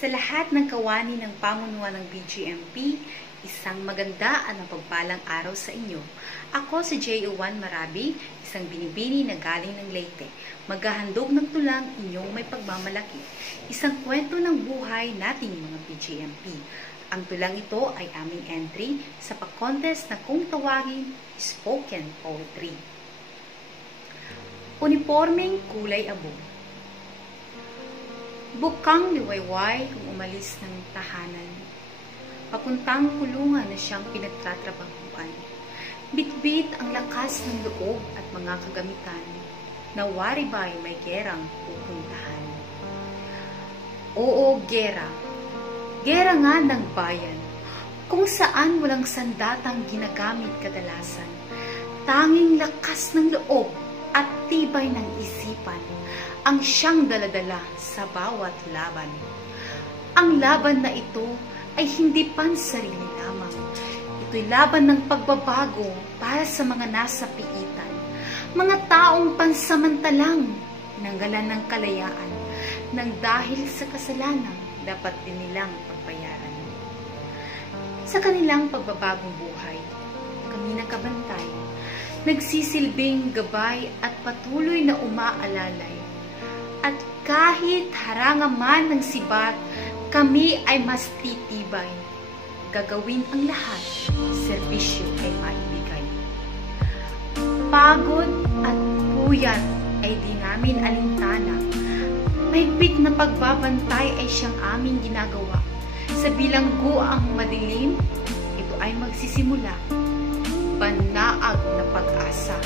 Sa lahat ng kawani ng pamunuan ng BGMP, isang maganda at mapagpalang araw sa inyo. Ako si J.O.1 Marabi, isang binibini na galing ng Leyte. Maghahandog ng tulang inyong may pagmamalaki. Isang kwento ng buhay nating mga BGMP. Ang tulang ito ay aming entry sa pag-contest na kung tawagin Spoken Poetry. Unipormeng kulay abo. Bukang liwayway kung umalis ng tahanan. Papuntang kulungan na siyang pinagtatrabahuan. Bitbit ang lakas ng loob at mga kagamitan. Nawari ba'y may gerang pupuntahan? Oo, gera. Gera nga ng bayan. Kung saan walang sandatang ginagamit kadalasan. Tanging lakas ng loob at tibay ng isipan ang siyang daladala sa bawat laban. Ang laban na ito ay hindi pansarili lamang. Ito'y laban ng pagbabago para sa mga nasa piitan, mga taong pansamantalang nanggalan ng kalayaan nang dahil sa kasalanan dapat din nilang pagbayaran. Sa kanilang pagbabagong buhay, kami nakabantay, nagsisilbing gabay at patuloy na umaalalay. At kahit harangan man ng sibat, kami ay mas titibay. Gagawin ang lahat, serbisyo ay maibigay. Pagod at puyat ay di namin alintana. Mahigpit na pagbabantay ay siyang aming ginagawa. Sa bilanggo ang madilim, ito ay magsisimula. Panaag na pag-asa,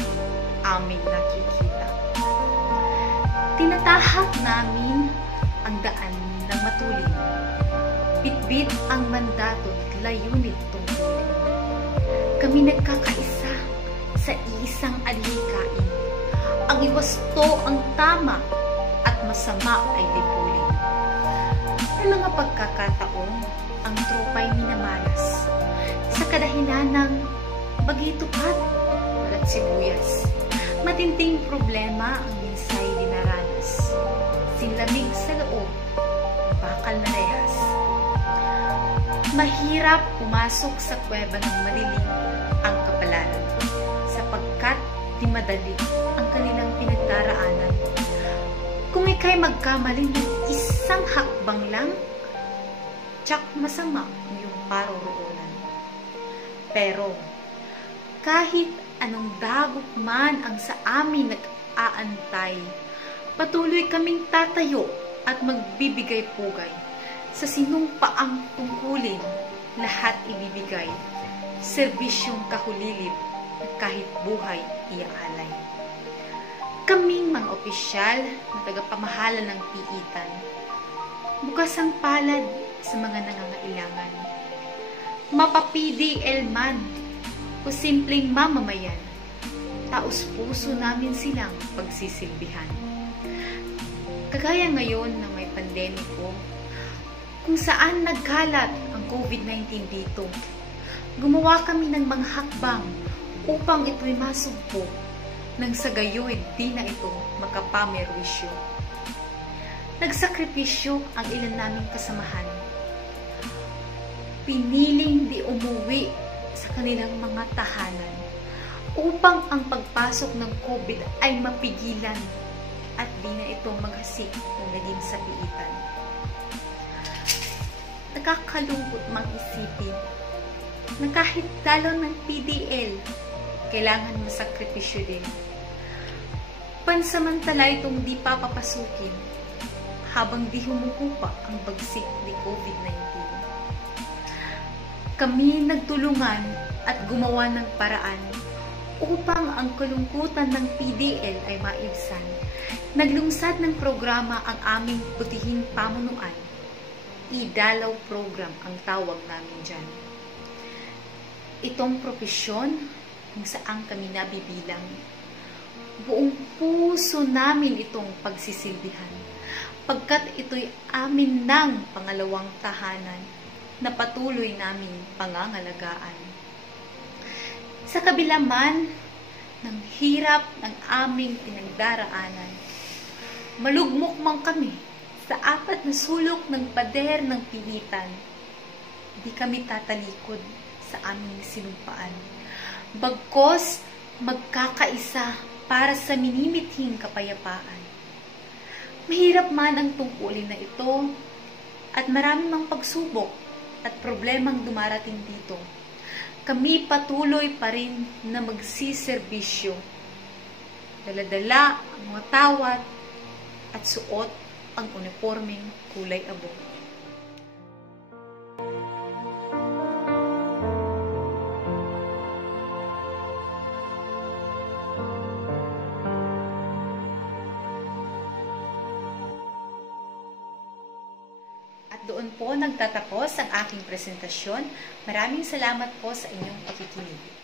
aming nakikita. Tinatahak namin ang daan ng matulin. Bitbit ang mandato at layunit tungkulin. Kami nagkakaisa sa isang adhikain. Ang iwasto ang tama at masama ay lipulin. May mga pagkakataon ang tropa'y minamalas sa kadahilan ng bagitupat at sibuyas. Matinding problema ang minsay dinaranas. Sinlamig sa loob, bakal na rehas. Mahirap pumasok sa kuweba ng malilim ang kapalaran, sapagkat di madali ang kanilang pinagdaraanan. Kung ika'y magkamali ng isang hakbang lang, tsak masama ang iyong paroroonan. Pero, kahit anong dagok man ang sa amin nag-aantay, patuloy kaming tatayo at magbibigay pugay. Sa sinumpaang tungkulin, lahat ibibigay. Serbisyong kahulilip at kahit buhay iaalay. Kaming mga opisyal na tagapamahala ng piitan, bukas ang palad sa mga nangangailangan. Mapa-PDL man o simpleng mamamayan, taos-puso namin silang pagsisilbihan. Kagaya ngayon na may pandemiko, kung saan nagkalat ang COVID-19 dito, gumawa kami ng mga hakbang upang ito'y masugpo nang sa gayoy di na ito makapamerwisyo. Nagsakripisyo ang ilan naming kasamahan. Piniling di umuwi sa kanilang mga tahanan upang ang pagpasok ng COVID ay mapigilan at di na ito maghasik ng naging sa piitan. Nakakalungkot mang isipin na kahit dalaw ng PDL, kailangan masakripisyo din. Pansamantala itong di papapasukin habang di humuhupa ang bagsik ni COVID-19. Kami nagtulungan at gumawa ng paraan upang ang kalungkutan ng PDL ay maibsan. Naglungsad ng programa ang aming butihing pamunuan. Idalaw program ang tawag namin dyan. Itong propesyon kung saan kami nabibilang. Buong puso namin itong pagsisilbihan, pagkat ito'y amin ng pangalawang tahanan na patuloy naming pangangalagaan. Sa kabila man ng hirap ng aming pinagdaraanan, malugmok man kami sa apat na sulok ng pader ng pilitan. Di kami tatalikod sa aming sinumpaan. Bagkos magkakaisa para sa minimithing kapayapaan. Mahirap man ang tungkulin na ito at marami mang pagsubok at problemang dumarating dito. Kami patuloy pa rin na magsiserbisyo. Daladala ang mga tawat at suot ang uniformeng kulay abo. Doon po nagtatapos ang aking presentasyon. Maraming salamat po sa inyong pakikinig.